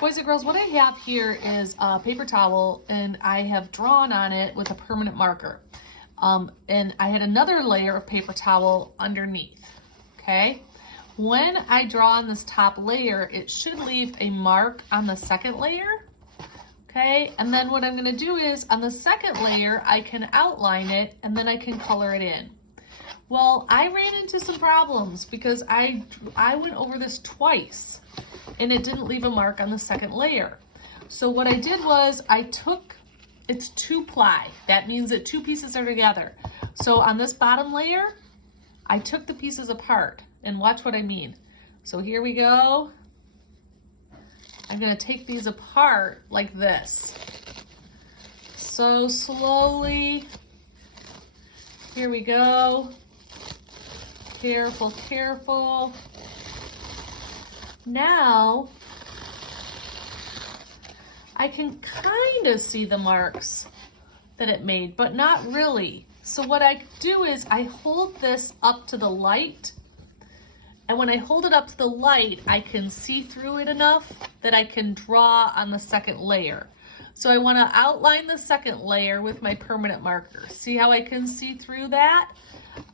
Boys and girls, what I have here is a paper towel and I have drawn on it with a permanent marker. And I had another layer of paper towel underneath, okay? When I draw on this top layer, it should leave a mark on the second layer, okay? And then what I'm gonna do is, on the second layer, I can outline it and then I can color it in. Well, I ran into some problems because I went over this twice and it didn't leave a mark on the second layer. So what I did was it's 2-ply. That means that two pieces are together. So on this bottom layer, I took the pieces apart and watch what I mean. So here we go. I'm gonna take these apart like this. So slowly, here we go. Careful, careful. Now, I can kind of see the marks that it made, but not really. So what I do is I hold this up to the light, and when I hold it up to the light, I can see through it enough that I can draw on the second layer. So I want to outline the second layer with my permanent marker. See how I can see through that?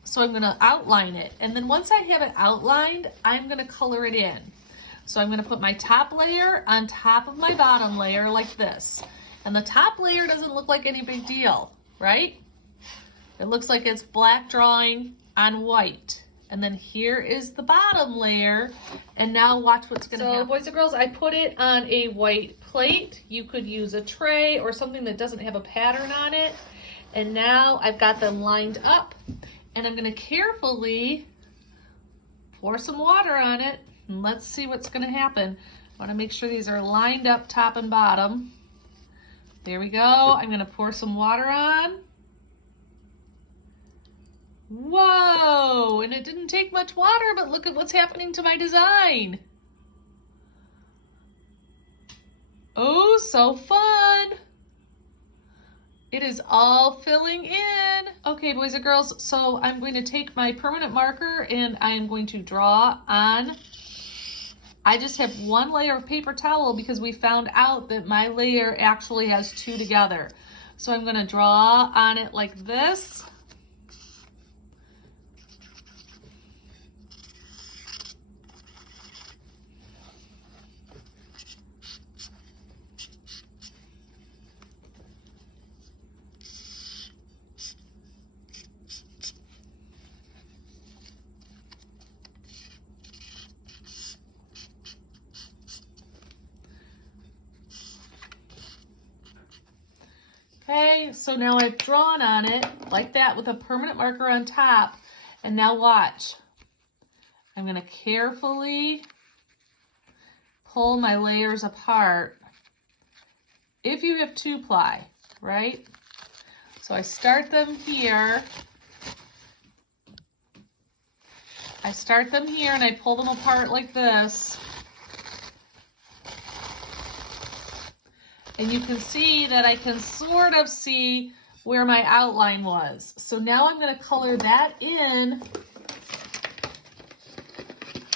So I'm going to outline it, and then once I have it outlined, I'm going to color it in. So I'm going to put my top layer on top of my bottom layer like this. And the top layer doesn't look like any big deal, right? It looks like it's black drawing on white. And then here is the bottom layer. And now watch what's going to happen. So boys and girls, I put it on a white plate. You could use a tray or something that doesn't have a pattern on it. And now I've got them lined up. And I'm going to carefully pour some water on it. And let's see what's going to happen. I want to make sure these are lined up top and bottom. There we go. I'm going to pour some water on. Whoa! And it didn't take much water, but look at what's happening to my design. Oh, so fun! It is all filling in. Okay, boys and girls, so I'm going to take my permanent marker and I'm going to draw on. I just have one layer of paper towel because we found out that my layer actually has two together. So I'm going to draw on it like this. Okay, so now I've drawn on it like that with a permanent marker on top. And now watch. I'm going to carefully pull my layers apart. If you have 2-ply, right? So I start them here. I start them here and I pull them apart like this. And you can see that I can sort of see where my outline was. So now I'm going to color that in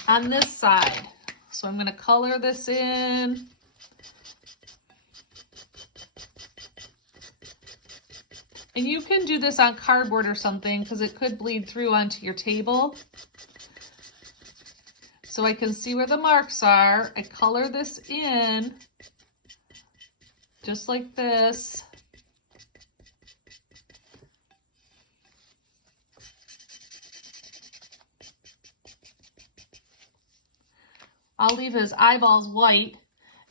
on this side. So I'm going to color this in. And you can do this on cardboard or something because it could bleed through onto your table. So I can see where the marks are. I color this in. Just like this. I'll leave his eyeballs white.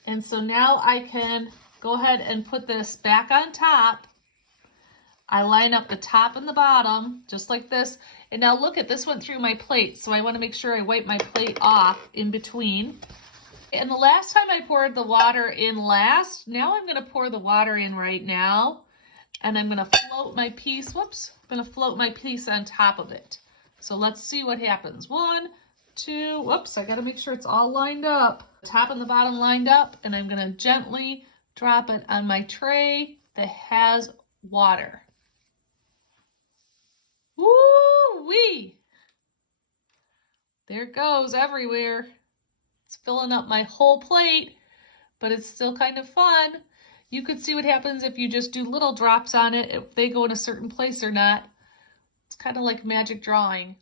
And so now I can go ahead and put this back on top. I line up the top and the bottom, just like this. And now look at this, went through my plate. So I want to make sure I wipe my plate off in between. And the last time I poured the water in last, now I'm going to pour the water in right now. And I'm going to float my piece, whoops, I'm going to float my piece on top of it. So let's see what happens. 1, 2, whoops, I got to make sure it's all lined up. Top and the bottom lined up, and I'm going to gently drop it on my tray that has water. Woo-wee! There it goes everywhere. It's filling up my whole plate, but it's still kind of fun. You could see what happens if you just do little drops on it, if they go in a certain place or not. It's kind of like magic drawing.